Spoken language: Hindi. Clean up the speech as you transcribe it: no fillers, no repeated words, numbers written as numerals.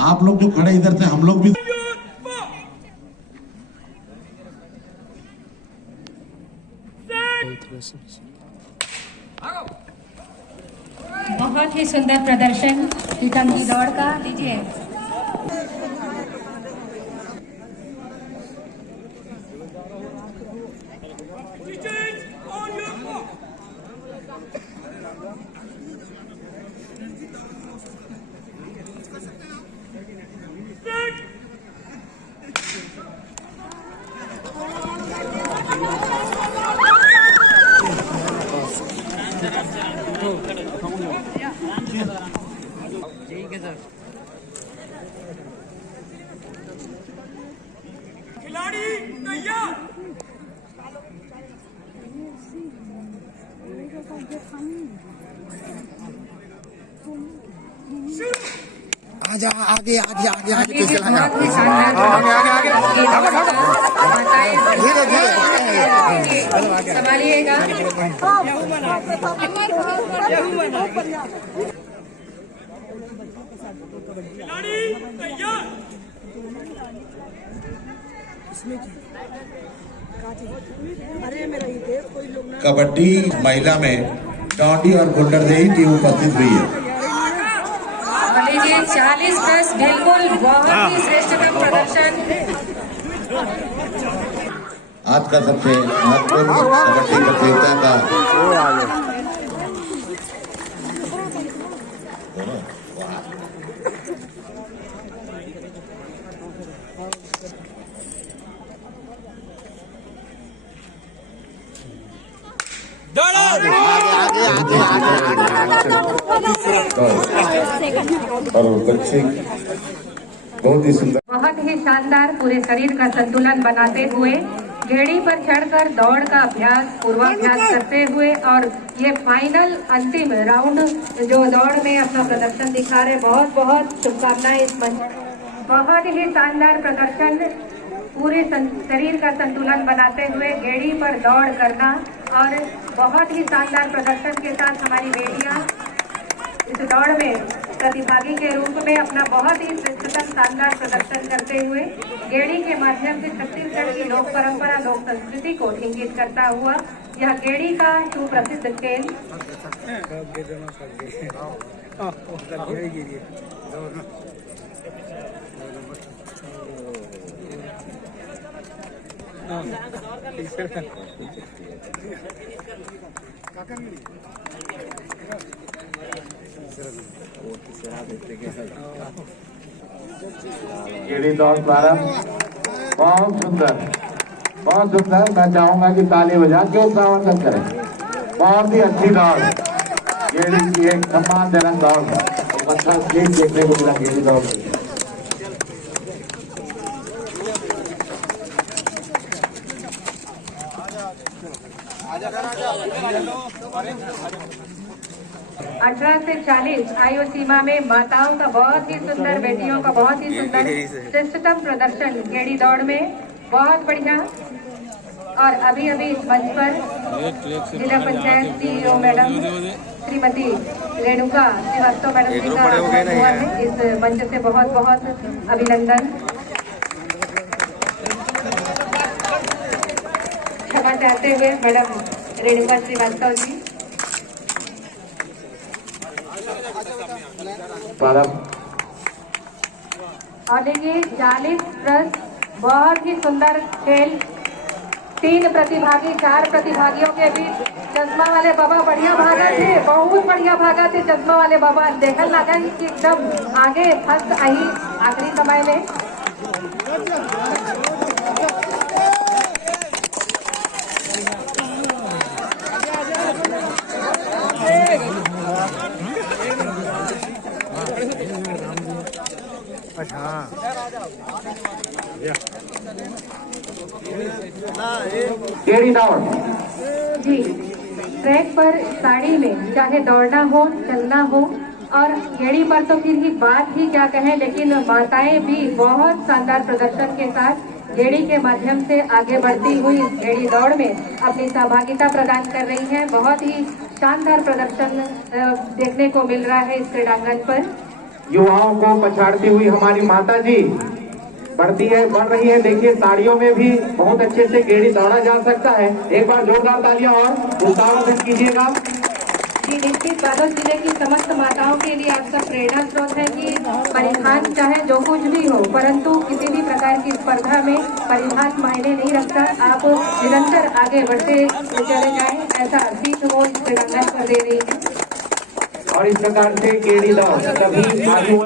आप लोग जो खड़े इधर से, हम लोग भी बहुत ही सुंदर प्रदर्शन प्रीतम की दौड़ का। दीजिए ठीक है सर। खिलाड़ी तैयार। आजा आगे आगे आगे आगे धीरे संभालिएगा। खिलाड़ी तैयार। कबड्डी महिला में डॉडी और गुंडरदेही टीम उपस्थित हुई है। लीजिए 40+ बिल्कुल बहुत ही श्रेष्ठतम प्रदर्शन। आज का सबसे महत्वपूर्ण कबड्डी प्रतियोगिता का और बच्चे बहुत ही सुंदर, बहुत ही शानदार पूरे शरीर का संतुलन बनाते हुए गेड़ी पर चढ़कर दौड़ का अभ्यास पूर्वाभ्यास करते हुए और ये फाइनल अंतिम राउंड जो दौड़ में अपना प्रदर्शन दिखा रहे, बहुत बहुत शुभकामनाएं इस मंच। बहुत ही शानदार प्रदर्शन, पूरे शरीर का संतुलन बनाते हुए गेड़ी पर दौड़ करना और बहुत ही शानदार प्रदर्शन के साथ हमारी बेटियां इस दौड़ में प्रतिभागी के रूप में अपना बहुत ही श्रेष्ठतम शानदार प्रदर्शन करते हुए गेड़ी के माध्यम से छत्तीसगढ़ की लोक परंपरा लोक संस्कृति को इंगित करता हुआ यह गेड़ी का सुप्रसिद्ध खेल गेड़ी दौड़ प्रारंभ। बहुत सुंदर, बहुत सुंदर। मैं चाहूंगा कि ताली बजा के उत्साहवर्धन करें। बहुत ही अच्छी दौड़, गेड़ी की एक सम्मानजनक दौड़, अच्छा चीज देखने को मिला गेड़ी दौड़। अठारह से 40 आयु सीमा में माताओं का बहुत ही सुंदर, बेटियों का बहुत ही सुंदर श्रेष्ठतम प्रदर्शन गेड़ी दौड़ में, बहुत बढ़िया। और अभी अभी इस मंच पर जिला panchayat CEO madam Shrimati Renuka Srivastava madam ji का आगमन हुआ है। इस मंच से बहुत बहुत अभिनंदन। क्षमा चाहते हुए मैडम रेणुका श्रीवास्तव जी। और देखिए 40+ बहुत ही सुंदर खेल, 3 प्रतिभागी 4 प्रतिभागियों के बीच चश्मा वाले बाबा बढ़िया भागा थे, बहुत बढ़िया भागा थे चश्मा वाले बाबा। देखने लगा कि एकदम आगे फर्स्ट आई आखिरी समय में। गेड़ी दौड़ जी, ट्रैक पर साड़ी में चाहे दौड़ना हो, चलना हो, और गेड़ी पर तो फिर ही बात ही क्या कहें, लेकिन माताएं भी बहुत शानदार प्रदर्शन के साथ गेड़ी के माध्यम से आगे बढ़ती हुई इस गेड़ी दौड़ में अपनी सहभागिता प्रदान कर रही हैं। बहुत ही शानदार प्रदर्शन देखने को मिल रहा है इस क्रीड़ांगन पर। युवाओं को पछाड़ती हुई हमारी माता जी बढ़ रही है। देखिए साड़ियों में भी बहुत अच्छे से गेड़ी दौड़ा जा सकता है। एक बार जोरदार तालियां और उत्साह कीजिएगा। जी निश्चित बादल जिले की समस्त माताओं के लिए आपका प्रेरणा स्रोत है कि परिधान चाहे जो कुछ भी हो, परंतु किसी भी प्रकार की स्पर्धा में परिधान मायने नहीं रखता। आप निरंतर आगे बढ़ते चले जाएं, ऐसा सीख वो क्रीड़ांगन पर दे रही है। और इस प्रकार से गेड़ी दौड़ सभी आगे